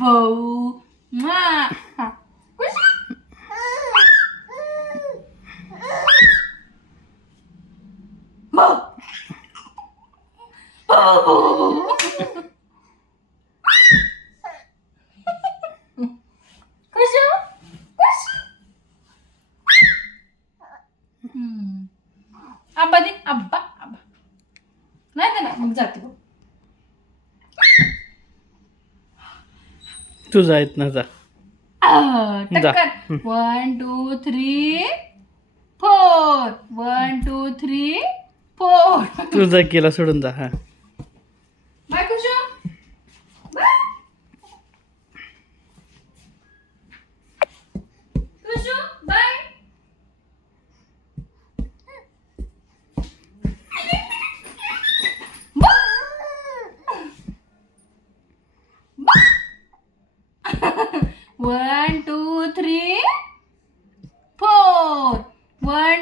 भाऊ आब्बा दे आब्बा आब्बा नाही देणार मग जाते बघ. तुझा आहेत ना जा. टक्कर 1 2 3 4 1 2 3 4 तुझा केला सोडून जा. हा बाय खुशू खुशू बाय. One, 2, 3, 4. 1